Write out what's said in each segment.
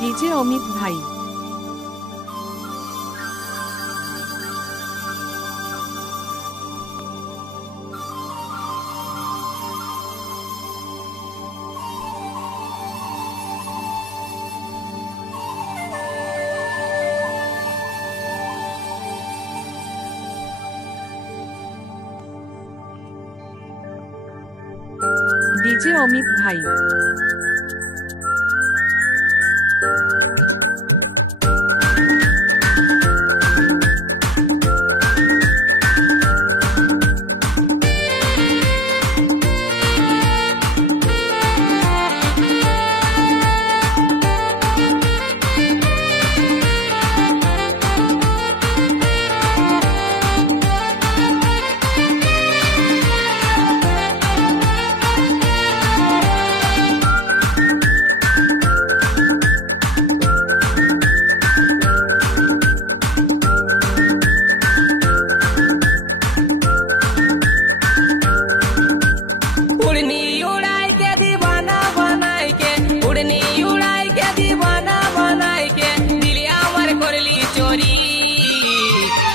DJ Amit ভাই। DJ Amit ভাই।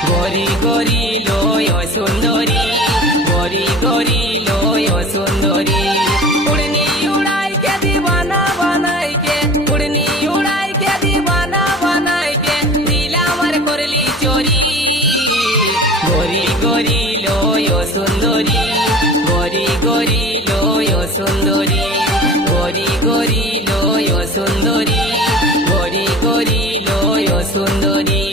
গরি গরি লয় সুন্দরী, গরি গরি লয় সুন্দরী, উড়নি উড়াই কে দিবানা বানাই কে, উড়নি উড়াই কে দিবানা বানাই কে, দিল আমার করলি চোরি। গরি গরি লয় সুন্দরী, গরি গরি লয় সুন্দরী, গরি গরি লয় সুন্দরী, গরি গরি লয় সুন্দরী।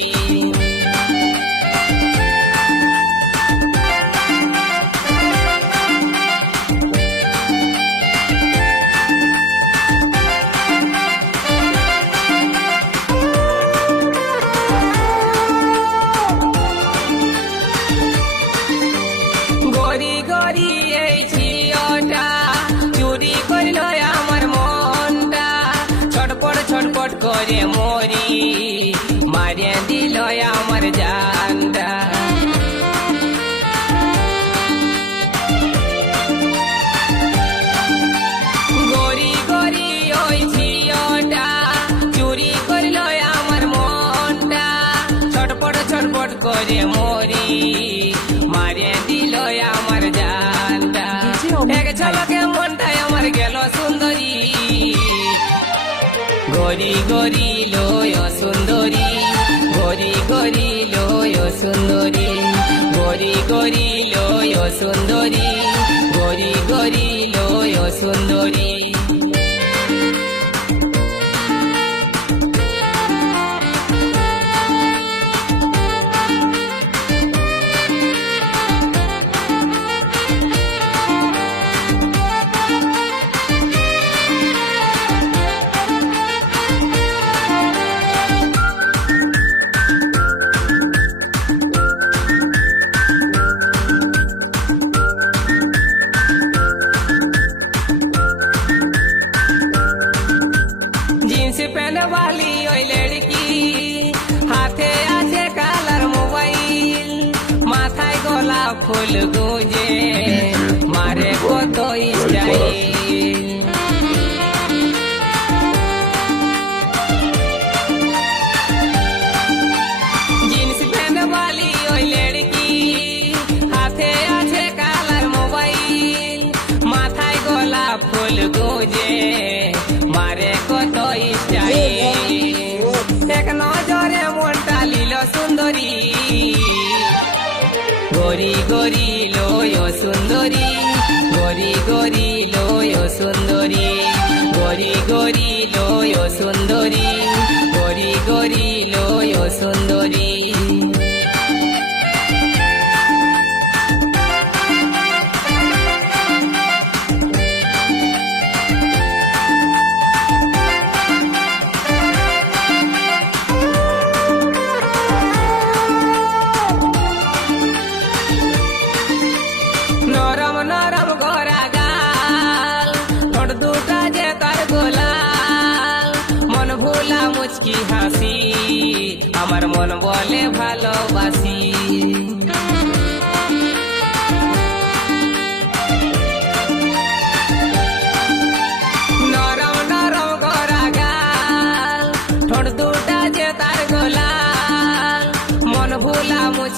গরি গরি এই ঝিওটা চুরি করল আমার মনটা, ছটপট ছটপট করে মরি, মারিয়ে দিল আমার জানটা। গরি গরি ওই ঝিওটা চুরি করল আমার মনটা, ছটপট ছটপট করে মরি, মারিয়ে দিল আমার জানটা। এক ঝলকে মনটাই আমার গেল সুন্দরী। গরি গরি লয় সুন্দরী, গরি গরি লয় সুন্দরী, গরি গরি লয় সুন্দরী, গরি গরি লয় সুন্দরী। जींस पहन वाली ओई लड़की, हाथे आछे कालार मोबाइल, माथाय गोलाप फुल गुंजे, मारे कत स्टाइल। जींस पहन वाली ओई लड़की, हाथे आछे कालार मोबाइल, माथाय गोलाप फुल गुंजे, मारे कत स्टाइल। एक नजरे মনটা লীল সুন্দরী। গরি গরি লয় সুন্দরী, গরি গরি লয় সুন্দরী, গরি গরি লয় সুন্দরী, গরি গরি লয় সুন্দরী। নরম নরম গোরা গাল, ঠোঁট দুটা যে তার গোলাল, মন ভোলা মুচকি হাসি, আমার মন বলে ভালোবাসি। নরম নরম গোরা গাল,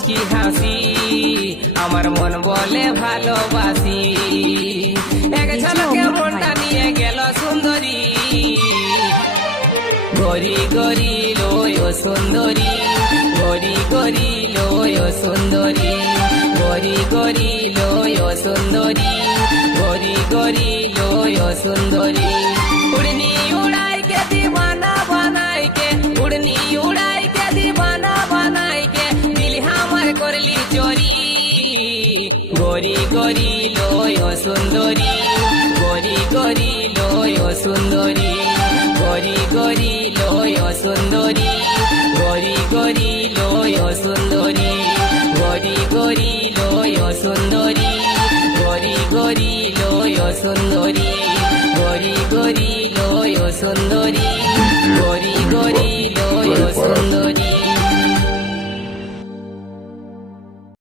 মুচকি হাসি আমার মন বলে ভালোবাসি এক ঝলকে মনটা নিয়ে গেল সুন্দরী গরি গরি লয় সুন্দরী গরি গরি লয় সুন্দরী গরি গরি লয় সুন্দরী গরি গরি লয় সুন্দরী উড়নি উড়াই के दीवाना बनाई के उड़नी उड़ाई के दीवाना बनाई के दिल हमार करली चोरी गोरी गोरी लय सुंदरी गोरी गोरी लय सुंदरी गोरी गोरी लय सुंदरी गोरी गोरी लय सुंदरी गोरी गोरी लय सुंदरी गोरी गोरी लय सुंदरी गोरी गोरी लय सुंदरी गोरी गोरी लय सुंदरी